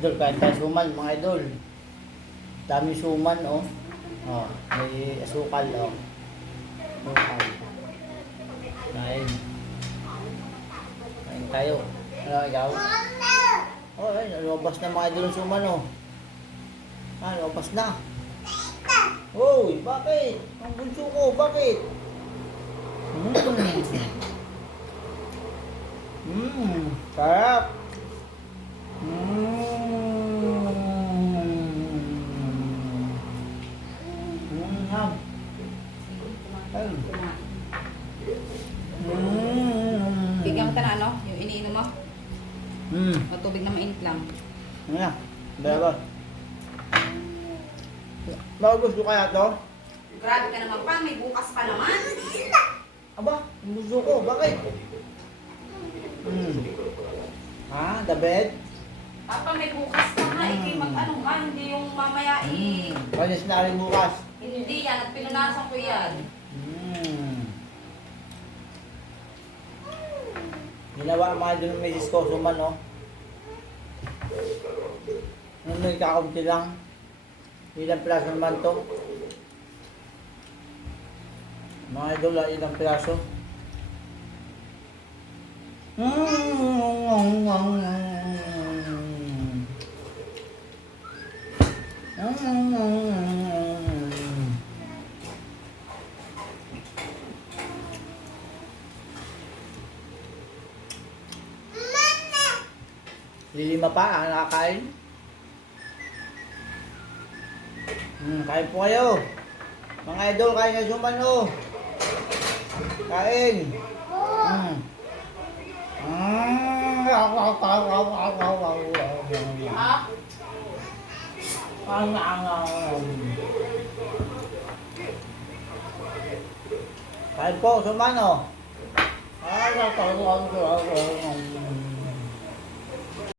Idol, kain tayo suman, mga idol. Dami suman, oh. Oh, may asukal, oh. Asukal. Kain. Kain tayo. Ano, ikaw? Oh, ay, lumabas na mga idol ng suman, oh. Ah, lumabas na. Hoy, bakit? Ang bunso ko, bakit? Sarap. Ham. Bigyan mo ta na ano, yung iniinom mo. O tubig na mainit lang. Ano na? Dalawa. Bakit gusto kaya to? Grabe ka naman pa, may bukas pa naman. Aba, ang gusto ko. Bakit? Ha? The bed? Papa, may bukas pa nga. Ikay mag-ano ka, hindi yung mamaya Kanya sinari bukas. Hindi yan, at pinunasan ko yan. Ginawa ang mga dun ng misis ko, suman, no? Nung may kakunti lang. Ilang piraso naman to? Mga idol, ilang piraso? Lilima pa ang nakakain. Kain po kayo. Mga idol, kain na suman, oh. Kain. Kain po, suman, oh.